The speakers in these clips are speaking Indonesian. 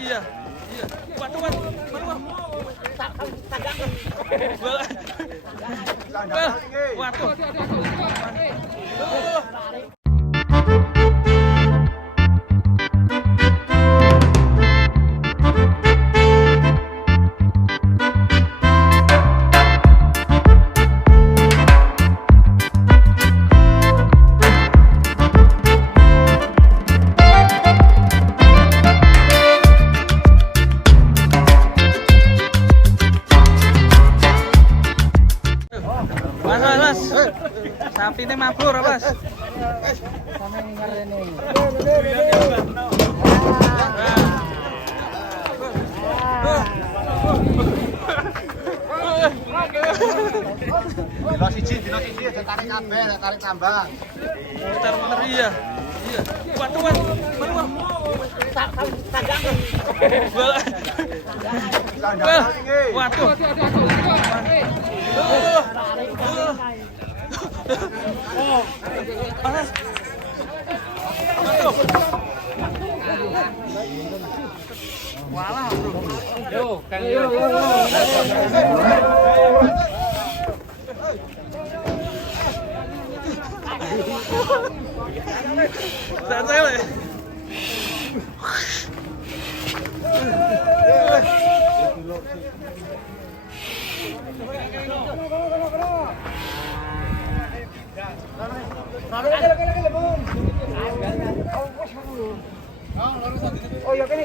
ngeri ya. Iya. Waduh, waduh. Waduh. Mas, sapi ini mabur, Mas. Dino siji aja tarik kabeh, tarik tambang. Putar ngeri ya. Iya. Waduh, waduh. Waduh. Walah, bro. Yo, Kang yo. Santai lah. Oh ya kene.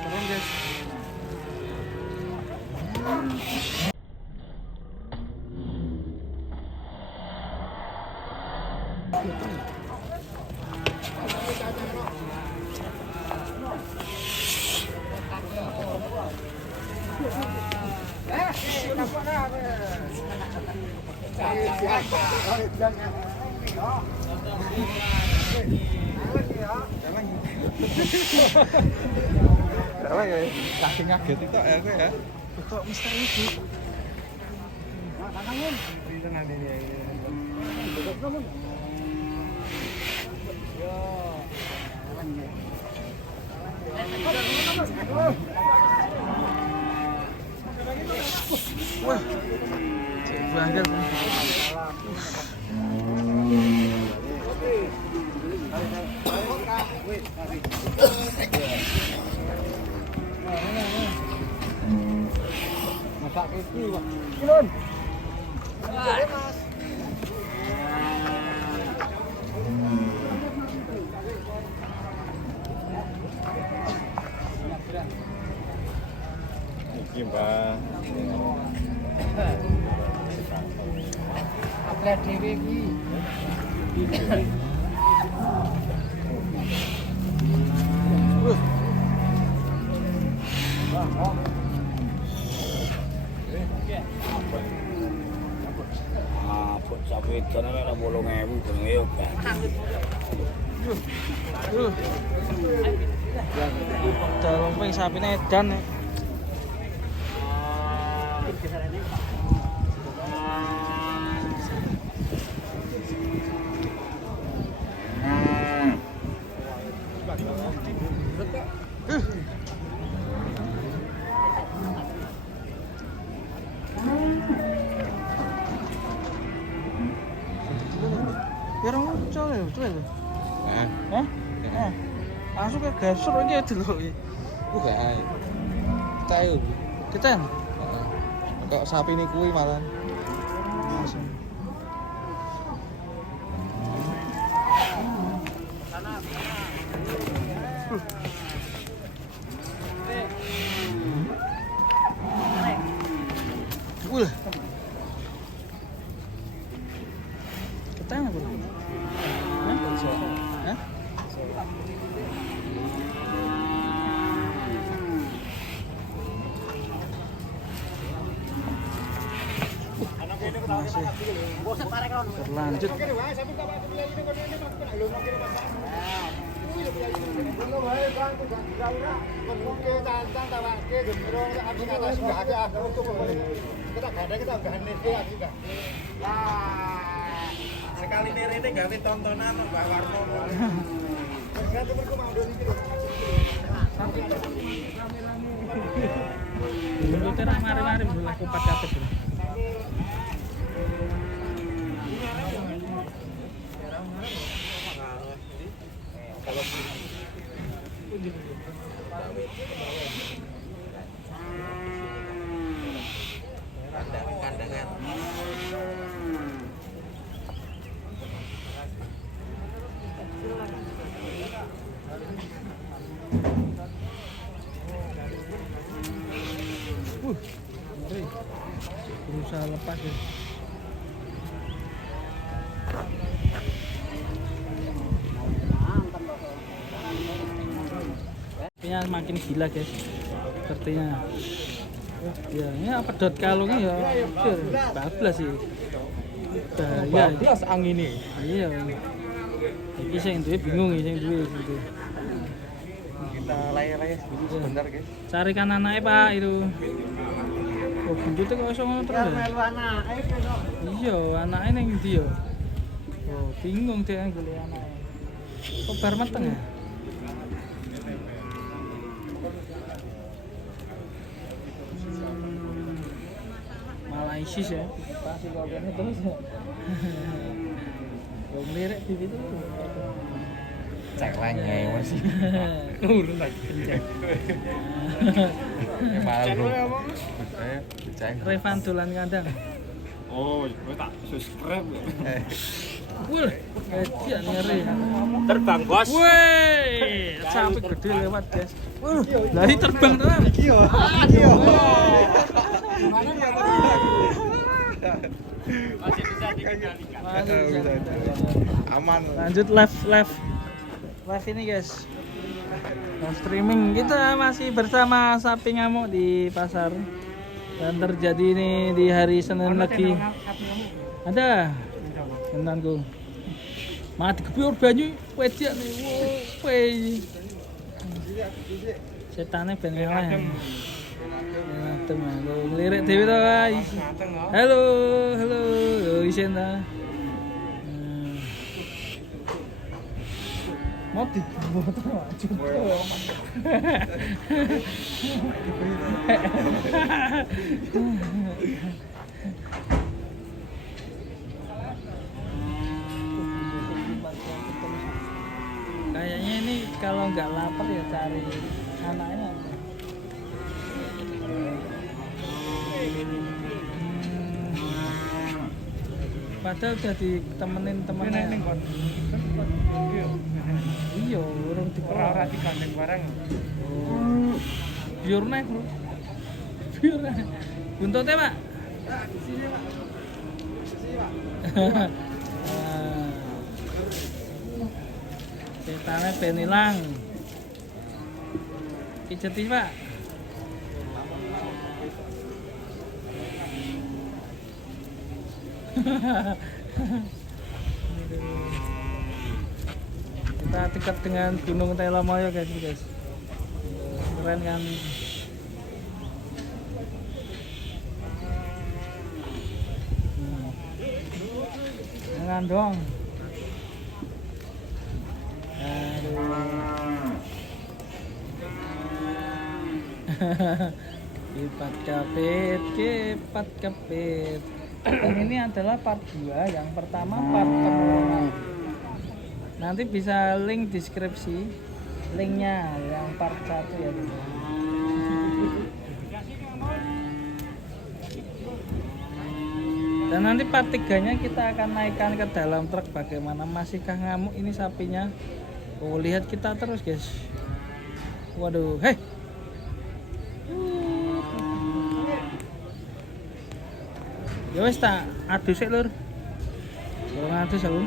Keren, guys. Saking ngaget itu ya. Kok misteri itu? Wah, banget. Masak iki, Pak. Kilon. Mas. Iki, Mbak. Atlet dhewe iki. Buat sapi itu namanya 80.000 jenenge yo kan. Dalam ping sapine edan. Ya orang lucu ya, lucu ya. Hah? Langsung ke gasur aja dulu. Bukan. Tahu. Kita Kok sapi ini kuwi malah. langsung. Wih. Ketang apa? Hah? Masih berlanjut. Sekali ini gawe tontonan Mbak Warno. Dulu terang mari-mari mulai kupat capek. Kandangan. Ngeri. Berusaha lepas ya. Ini makin gila guys, sepertinya. Ya, ini apa dot kalungnya ya? Bablas sih. Bahaya. Bablas angin ini. Iya. Iki sing duwe bingung sing duwe gitu. Kita layar-layar sebentar guys. Carikan anaknya Pak itu. Oh, gendutnya kok iso ngono terus. Iya, anaknya ning ndi ya? Oh, bingung dia golek anaknya. Kok bar meteng ya? Malah ISIS ya, pasti kok kene terus ya. Wong lirik di situ. Cek lagi masih. Nurun lagi. Malu. Cek. Revan dolan kandang. Oh, gue tak subscribe. Wul, gajian ngeri. Terbang bos. Wih, sampai gede lewat guys. Lah ini terbang tenan. Masih bisa dikendalikan. Aman. Lanjut live ini guys. Live streaming kita masih bersama Sapi Ngamuk di pasar. Dan terjadi ini di hari Senin lagi. Ada. Tenangku. Mati kepiur banyu wedyak nih. Woi. Setane ben eleh. Ngadem aku ngelirik dhewe to, guys. Halo, isen ta. Mau dibuat kayaknya ini kalau nggak lapar ya cari anaknya. Padahal udah ditemenin temennya. Iya, urung diperara digandeng bareng. Oh. Biar naik, Bro. Biar naik. Buntutnya, Pak. Sini, Pak. Sini, Pak. Setannya ben ilang. Kijeti, Pak. Kita dekat dengan Gunung Telomoyo guys. Keren kan? Jangan dong. Aduh. Kipat kapit. Dan ini adalah part 2, yang pertama part penurunan. Nanti bisa link deskripsi linknya yang part 1 ya. Dan nanti part 3-nya kita akan naikkan ke dalam truk. Bagaimana masihkah ngamuk ini sapinya. Oh, lihat kita terus guys. Waduh, hei. Ya wis tak adu sik lur. Kurang adu aku.